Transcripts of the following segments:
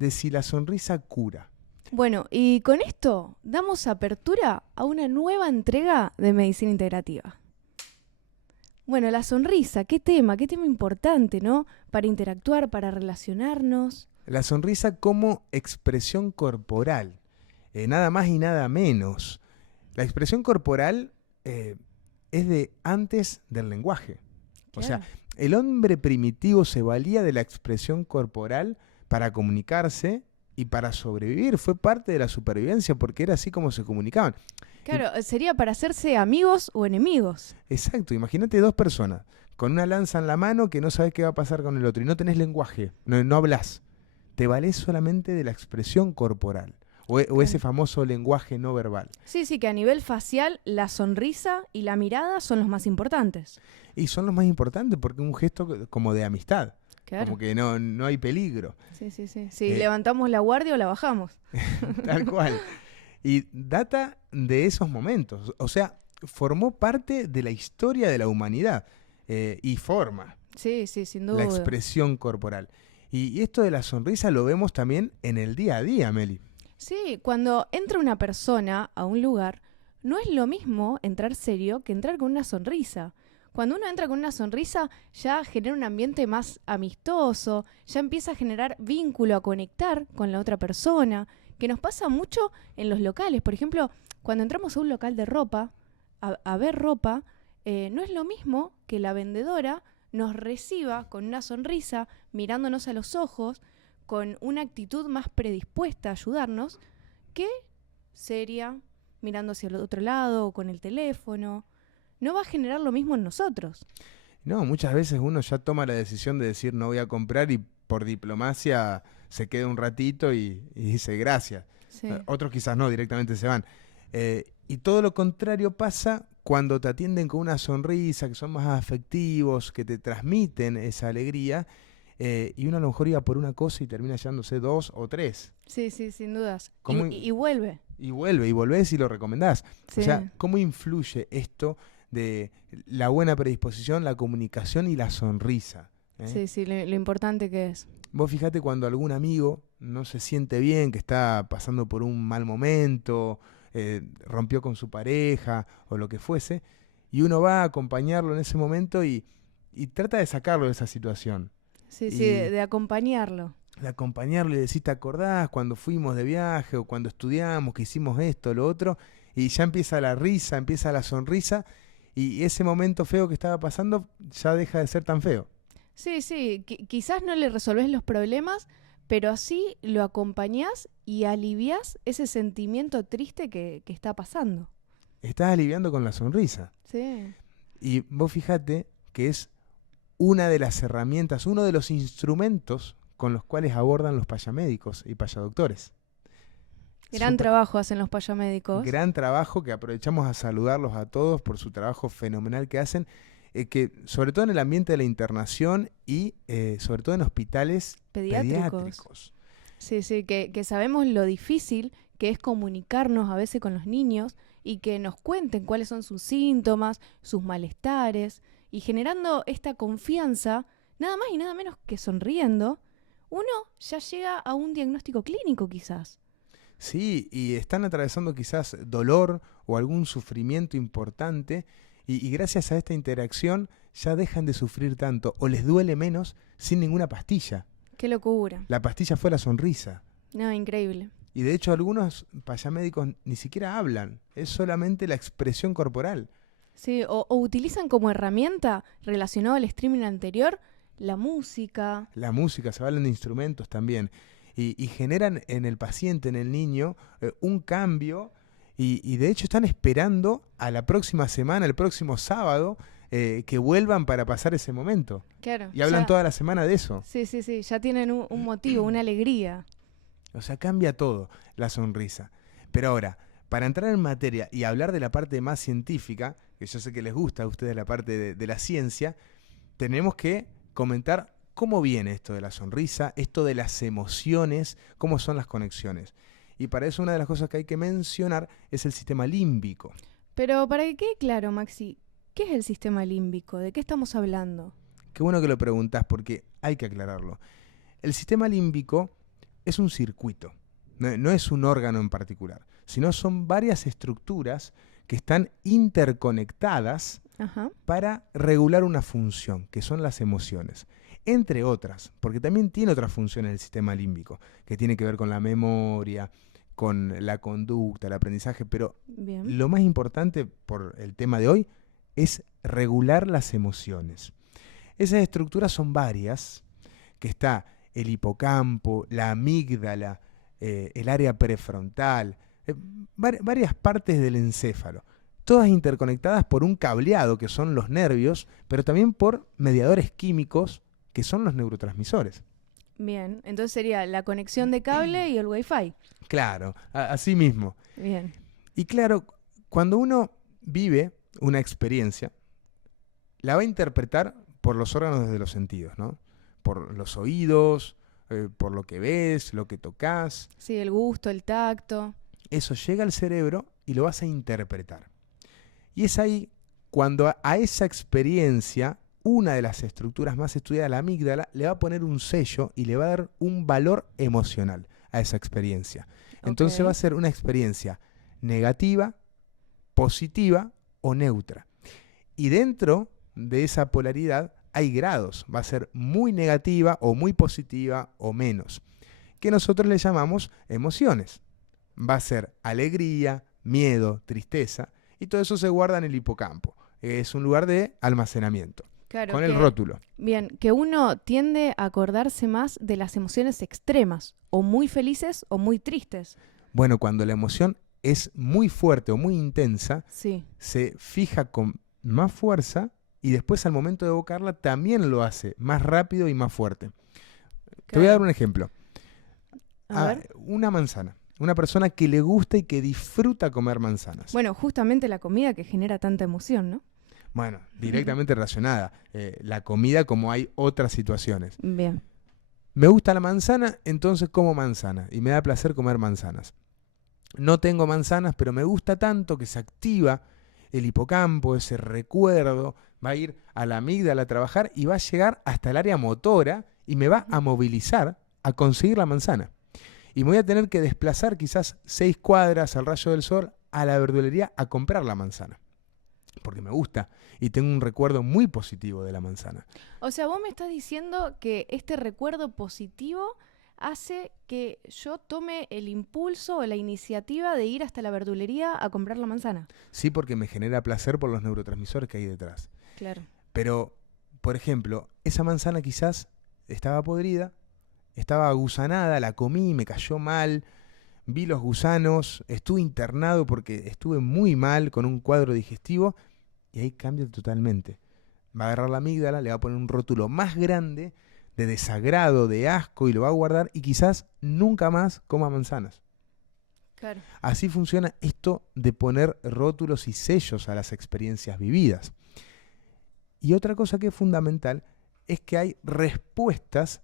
de si la sonrisa cura. Bueno, y con esto damos apertura a una nueva entrega de Medicina Integrativa. Bueno, la sonrisa, qué tema importante, ¿no? Para interactuar, para relacionarnos. La sonrisa como expresión corporal, nada más y nada menos. La expresión corporal es de antes del lenguaje. Claro. O sea, el hombre primitivo se valía de la expresión corporal para comunicarse y para sobrevivir. Fue parte de la supervivencia porque era así como se comunicaban. Claro, sería para hacerse amigos o enemigos. Exacto, imagínate dos personas con una lanza en la mano que no sabes qué va a pasar con el otro y no tenés lenguaje, no hablas. Te valés solamente de la expresión corporal o ese famoso lenguaje no verbal. Sí, que a nivel facial la sonrisa y la mirada son los más importantes. Y son los más importantes porque es un gesto como de amistad. Claro. Como que no hay peligro. Sí. Si levantamos la guardia o la bajamos. Tal cual. Y data de esos momentos. O sea, formó parte de la historia de la humanidad. Y forma. Sí, sin duda. La expresión corporal. Y esto de la sonrisa lo vemos también en el día a día, Meli. Sí, cuando entra una persona a un lugar, no es lo mismo entrar serio que entrar con una sonrisa. Cuando uno entra con una sonrisa, ya genera un ambiente más amistoso, ya empieza a generar vínculo, a conectar con la otra persona, que nos pasa mucho en los locales. Por ejemplo, cuando entramos a un local de ropa, a ver ropa, no es lo mismo que la vendedora nos reciba con una sonrisa, mirándonos a los ojos, con una actitud más predispuesta a ayudarnos, que seria, mirando hacia el otro lado o con el teléfono. No va a generar lo mismo en nosotros. No, muchas veces uno ya toma la decisión de decir no voy a comprar y por diplomacia se queda un ratito y dice gracias. Sí. Otros quizás no, directamente se van. Y todo lo contrario pasa cuando te atienden con una sonrisa, que son más afectivos, que te transmiten esa alegría, y uno a lo mejor iba por una cosa y termina llevándose 2 o 3. Sí, sin dudas. ¿Cómo Y vuelve. Y volvés y lo recomendás. Sí. O sea, ¿cómo influye esto de la buena predisposición, la comunicación y la sonrisa? Sí, lo importante que es. Vos fijate cuando algún amigo no se siente bien, que está pasando por un mal momento, rompió con su pareja o lo que fuese, y uno va a acompañarlo en ese momento y trata de sacarlo de esa situación. Sí, de acompañarlo. De acompañarlo y decir, ¿te acordás cuando fuimos de viaje o cuando estudiamos, que hicimos esto, lo otro? Y ya empieza la risa, empieza la sonrisa, y ese momento feo que estaba pasando ya deja de ser tan feo. Sí, quizás no le resolvés los problemas, pero así lo acompañás y aliviás ese sentimiento triste que está pasando. Estás aliviando con la sonrisa. Sí. Y vos fijate que es una de las herramientas, uno de los instrumentos con los cuales abordan los payamédicos y payadoctores. Gran trabajo hacen los payamédicos. Gran trabajo, que aprovechamos a saludarlos a todos por su trabajo fenomenal que hacen, que sobre todo en el ambiente de la internación y sobre todo en hospitales pediátricos. Sí, que sabemos lo difícil que es comunicarnos a veces con los niños y que nos cuenten cuáles son sus síntomas, sus malestares, y generando esta confianza, nada más y nada menos que sonriendo, uno ya llega a un diagnóstico clínico quizás. Sí, y están atravesando quizás dolor o algún sufrimiento importante, y gracias a esta interacción ya dejan de sufrir tanto o les duele menos sin ninguna pastilla. ¡Qué locura! La pastilla fue la sonrisa. No, increíble. Y de hecho algunos payamédicos ni siquiera hablan, es solamente la expresión corporal. Sí, o utilizan como herramienta, relacionado al streaming anterior, la música. La música, se valen de instrumentos también. Y generan en el paciente, en el niño, un cambio. Y de hecho están esperando a la próxima semana, el próximo sábado, que vuelvan para pasar ese momento. Claro. Y hablan toda la semana de eso. Sí, ya tienen un motivo, una alegría. O sea, cambia todo, la sonrisa. Pero ahora, para entrar en materia y hablar de la parte más científica, que yo sé que les gusta a ustedes la parte de la ciencia, tenemos que comentar cómo viene esto de la sonrisa, esto de las emociones, cómo son las conexiones. Y para eso una de las cosas que hay que mencionar es el sistema límbico. Pero para que quede claro, Maxi, ¿qué es el sistema límbico? ¿De qué estamos hablando? Qué bueno que lo preguntás porque hay que aclararlo. El sistema límbico es un circuito, no es un órgano en particular, sino son varias estructuras que están interconectadas Ajá. para regular una función, que son las emociones. Entre otras, porque también tiene otras funciones el sistema límbico, que tiene que ver con la memoria, con la conducta, el aprendizaje, pero Bien. lo más importante por el tema de hoy es regular las emociones. Esas estructuras son varias, que está el hipocampo, la amígdala, el área prefrontal, varias partes del encéfalo, todas interconectadas por un cableado que son los nervios, pero también por mediadores químicos que son los neurotransmisores. Bien. Entonces sería la conexión de cable y el Wi-Fi. Claro, así mismo. Bien. Y claro, cuando uno vive una experiencia, la va a interpretar por los órganos de los sentidos, ¿no? Por los oídos, por lo que ves, lo que tocas. Sí, el gusto, el tacto. Eso llega al cerebro y lo vas a interpretar. Y es ahí cuando a esa experiencia, una de las estructuras más estudiadas, la amígdala, le va a poner un sello y le va a dar un valor emocional a esa experiencia. Entonces Ok. va a ser una experiencia negativa, positiva o neutra. Y dentro de esa polaridad hay grados. Va a ser muy negativa o muy positiva o menos, que nosotros le llamamos emociones. Va a ser alegría, miedo, tristeza, y todo eso se guarda en el hipocampo. Es un lugar de almacenamiento, Claro, con el rótulo. bien, que uno tiende a acordarse más de las emociones extremas, o muy felices o muy tristes. Bueno, cuando la emoción es muy fuerte o muy intensa, Sí. se fija con más fuerza y después al momento de evocarla también lo hace más rápido y más fuerte. Te voy a dar un ejemplo. A ver. Una manzana. Una persona que le gusta y que disfruta comer manzanas. Bueno, justamente la comida que genera tanta emoción, ¿no? Bueno, directamente relacionada. La comida como hay otras situaciones. Bien. Me gusta la manzana, entonces como manzana. Y me da placer comer manzanas. No tengo manzanas, pero me gusta tanto que se activa el hipocampo, ese recuerdo. Va a ir a la amígdala a trabajar y va a llegar hasta el área motora y me va a movilizar a conseguir la manzana. Y me voy a tener que desplazar quizás 6 cuadras al rayo del sol a la verdulería a comprar la manzana. Porque me gusta y tengo un recuerdo muy positivo de la manzana. O sea, vos me estás diciendo que este recuerdo positivo hace que yo tome el impulso o la iniciativa de ir hasta la verdulería a comprar la manzana. Sí, porque me genera placer por los neurotransmisores que hay detrás. Claro. Pero, por ejemplo, esa manzana quizás estaba podrida, estaba gusanada, la comí, me cayó mal, vi los gusanos, estuve internado porque estuve muy mal con un cuadro digestivo y ahí cambia totalmente. Va a agarrar la amígdala, le va a poner un rótulo más grande de desagrado, de asco y lo va a guardar y quizás nunca más coma manzanas. Claro. Así funciona esto de poner rótulos y sellos a las experiencias vividas. Y otra cosa que es fundamental es que hay respuestas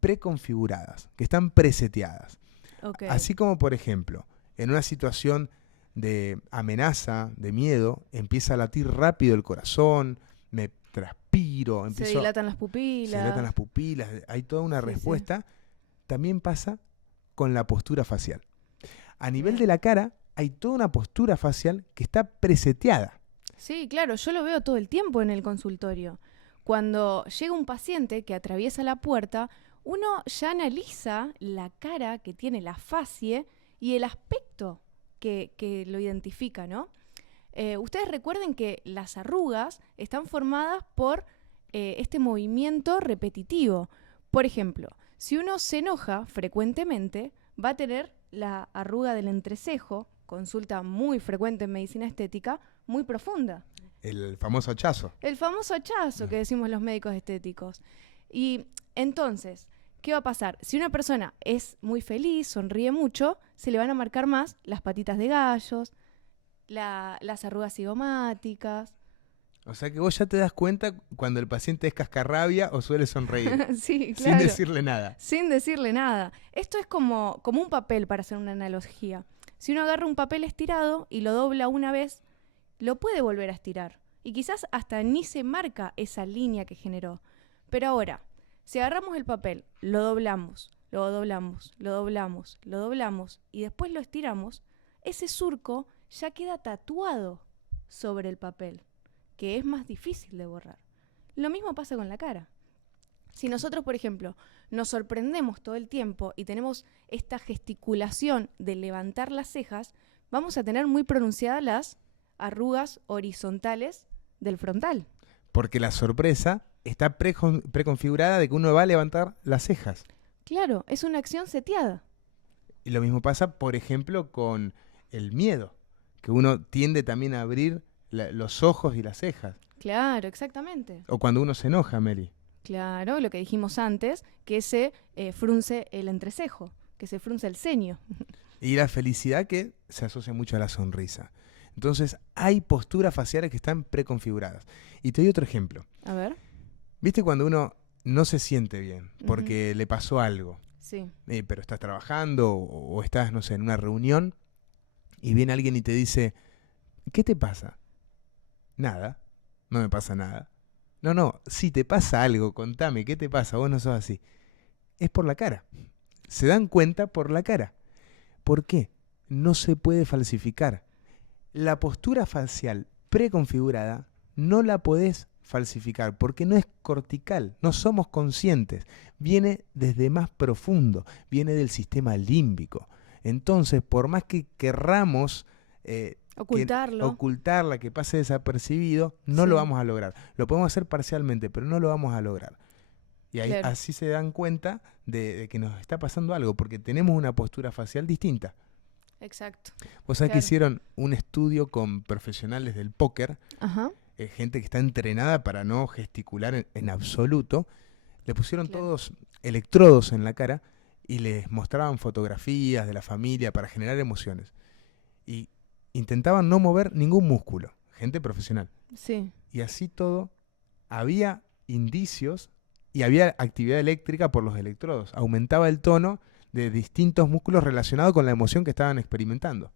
preconfiguradas, que están preseteadas. Ok. Así como, por ejemplo, en una situación de amenaza, de miedo, empieza a latir rápido el corazón, me transpiro, Se dilatan las se pupilas. dilatan las pupilas, hay toda una Sí, respuesta. También pasa con la postura facial. A nivel Bien. de la cara, hay toda una postura facial que está preseteada. Sí, claro, yo lo veo todo el tiempo en el consultorio. Cuando llega un paciente que atraviesa la puerta, uno ya analiza la cara que tiene, la facie y el aspecto que lo identifica, ¿no? Ustedes recuerden que las arrugas están formadas por este movimiento repetitivo. Por ejemplo, si uno se enoja frecuentemente, va a tener la arruga del entrecejo, consulta muy frecuente en medicina estética, muy profunda. El famoso hachazo. El famoso hachazo que decimos los médicos estéticos. Y entonces, ¿qué va a pasar? Si una persona es muy feliz, sonríe mucho, se le van a marcar más las patitas de gallos, las arrugas cigomáticas. O sea que vos ya te das cuenta cuando el paciente es cascarrabia o suele sonreír, Sí, sin claro. decirle nada. Sin decirle nada. Esto es como un papel, para hacer una analogía. Si uno agarra un papel estirado y lo dobla una vez, lo puede volver a estirar. Y quizás hasta ni se marca esa línea que generó. Pero ahora, si agarramos el papel, lo doblamos, lo doblamos, lo doblamos, lo doblamos y después lo estiramos, ese surco ya queda tatuado sobre el papel, que es más difícil de borrar. Lo mismo pasa con la cara. Si nosotros, por ejemplo, nos sorprendemos todo el tiempo y tenemos esta gesticulación de levantar las cejas, vamos a tener muy pronunciadas las arrugas horizontales del frontal. Porque la sorpresa está preconfigurada de que uno va a levantar las cejas. Claro, es una acción seteada. Y lo mismo pasa, por ejemplo, con el miedo, que uno tiende también a abrir los ojos y las cejas. Claro, exactamente. O cuando uno se enoja, Meli. Claro, lo que dijimos antes, que se frunce el entrecejo, que se frunce el ceño. Y la felicidad, que se asocia mucho a la sonrisa. Entonces, hay posturas faciales que están preconfiguradas. Y te doy otro ejemplo. A ver. ¿Viste cuando uno no se siente bien porque le pasó algo? Sí. Pero estás trabajando o estás, no sé, en una reunión y viene alguien y te dice, ¿qué te pasa? Nada, no me pasa nada. No, si te pasa algo, contame, ¿qué te pasa? Vos no sos así. Es por la cara. Se dan cuenta por la cara. ¿Por qué? No se puede falsificar. La postura facial preconfigurada no la podés falsificar porque no es cortical, no somos conscientes. Viene desde más profundo, viene del sistema límbico. Entonces, por más que querramos ocultarla, que pase desapercibido, no lo vamos a lograr. Lo podemos hacer parcialmente, pero no lo vamos a lograr. Y ahí, Claro. así se dan cuenta de que nos está pasando algo, porque tenemos una postura facial distinta. Exacto. Vos sabés que Claro. hicieron un estudio con profesionales del póker, Ajá. gente que está entrenada para no gesticular en absoluto. Le pusieron Claro. todos electrodos en la cara y les mostraban fotografías de la familia para generar emociones. Y intentaban no mover ningún músculo, gente profesional. Sí. Y así todo, había indicios y había actividad eléctrica por los electrodos. Aumentaba el tono de distintos músculos relacionados con la emoción que estaban experimentando.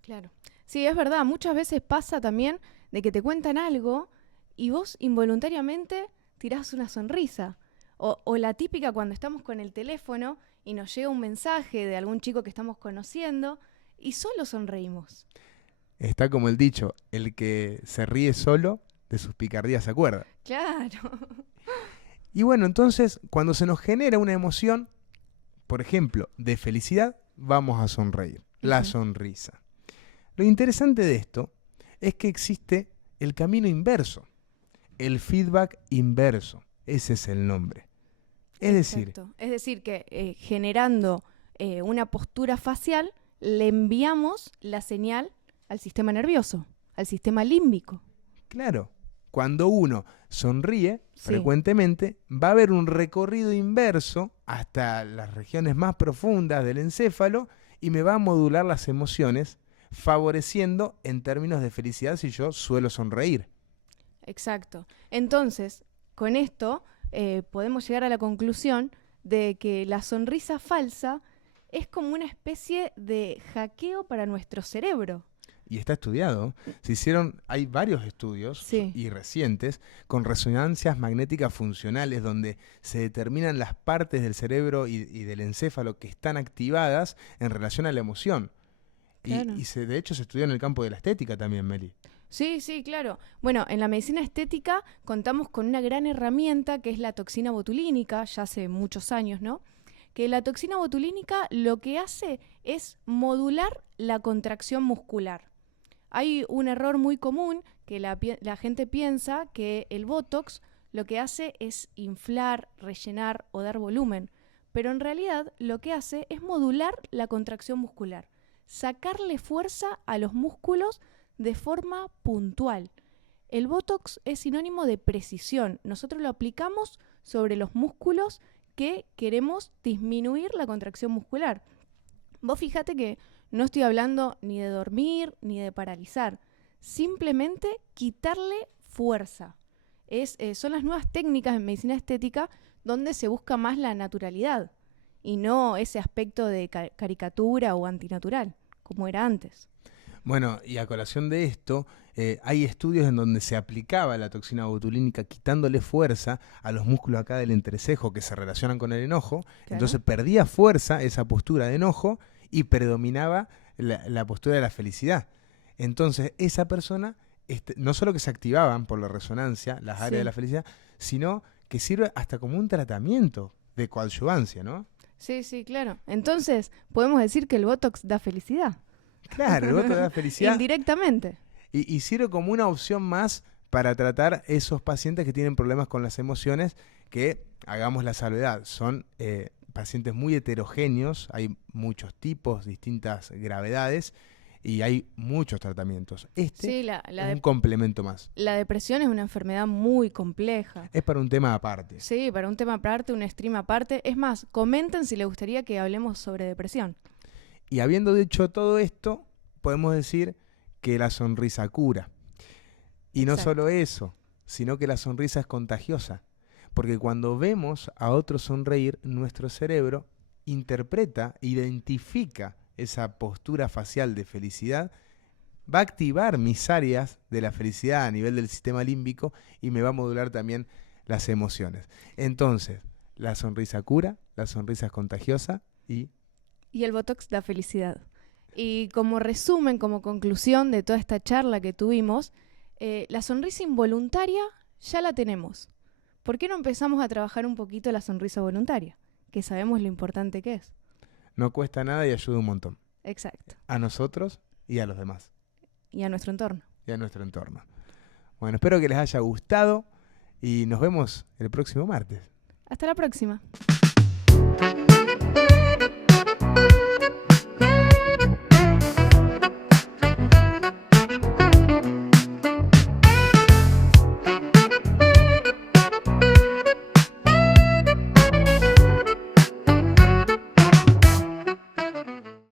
Claro. Sí, es verdad. Muchas veces pasa también de que te cuentan algo y vos involuntariamente tirás una sonrisa. O la típica cuando estamos con el teléfono y nos llega un mensaje de algún chico que estamos conociendo y solo sonreímos. Está como el dicho, el que se ríe solo, de sus picardías se acuerda. Claro. Y bueno, entonces, cuando se nos genera una emoción, por ejemplo, de felicidad, vamos a sonreír. La sonrisa. Lo interesante de esto es que existe el camino inverso, el feedback inverso. Ese es el nombre. Es decir, Exacto. Es decir, que generando una postura facial, le enviamos la señal al sistema nervioso, al sistema límbico. claro, cuando uno sonríe Sí. frecuentemente, va a haber un recorrido inverso hasta las regiones más profundas del encéfalo y me va a modular las emociones, favoreciendo en términos de felicidad si yo suelo sonreír. Exacto. Entonces, con esto podemos llegar a la conclusión de que la sonrisa falsa es como una especie de hackeo para nuestro cerebro. Y está estudiado. Hay varios estudios Sí. y recientes con resonancias magnéticas funcionales donde se determinan las partes del cerebro y del encéfalo que están activadas en relación a la emoción. Claro. De hecho se estudió en el campo de la estética también, Meli. Sí, sí, claro. Bueno, en la medicina estética contamos con una gran herramienta que es la toxina botulínica, ya hace muchos años, ¿no? Que la toxina botulínica lo que hace es modular la contracción muscular. Hay un error muy común que la gente piensa que el Botox lo que hace es inflar, rellenar o dar volumen, pero en realidad lo que hace es modular la contracción muscular, sacarle fuerza a los músculos de forma puntual. El Botox es sinónimo de precisión. Nosotros lo aplicamos sobre los músculos que queremos disminuir la contracción muscular. Vos fíjate que no estoy hablando ni de dormir ni de paralizar, simplemente quitarle fuerza. Son las nuevas técnicas en medicina estética donde se busca más la naturalidad y no ese aspecto de caricatura o antinatural, como era antes. Bueno, y a colación de esto, hay estudios en donde se aplicaba la toxina botulínica quitándole fuerza a los músculos acá del entrecejo que se relacionan con el enojo. Claro. Entonces perdía fuerza esa postura de enojo y predominaba la postura de la felicidad. Entonces esa persona, no solo que se activaban por la resonancia las áreas Sí. de la felicidad, sino que sirve hasta como un tratamiento de coadyuvancia, ¿no? Sí, sí, claro. Entonces, podemos decir que el Botox da felicidad. Claro, el voto de la felicidad. Indirectamente. Y sirve como una opción más para tratar esos pacientes que tienen problemas con las emociones, que, hagamos la salvedad, son pacientes muy heterogéneos, hay muchos tipos, distintas gravedades, y hay muchos tratamientos. Sí, Es un complemento más. la depresión es una enfermedad muy compleja. Es para un tema aparte. Sí, para un tema aparte, un stream aparte. Es más, comenten si les gustaría que hablemos sobre depresión. Y habiendo dicho todo esto, podemos decir que la sonrisa cura. Y no Exacto. solo eso, sino que la sonrisa es contagiosa. Porque cuando vemos a otro sonreír, nuestro cerebro interpreta, identifica esa postura facial de felicidad, va a activar mis áreas de la felicidad a nivel del sistema límbico y me va a modular también las emociones. Entonces, la sonrisa cura, la sonrisa es contagiosa y Y el Botox da felicidad. Y como resumen, como conclusión de toda esta charla que tuvimos, la sonrisa involuntaria ya la tenemos. ¿Por qué no empezamos a trabajar un poquito la sonrisa voluntaria? Que sabemos lo importante que es. no cuesta nada y ayuda un montón. Exacto. A nosotros y a los demás. Y a nuestro entorno. Y a nuestro entorno. Bueno, espero que les haya gustado y nos vemos el próximo martes. Hasta la próxima.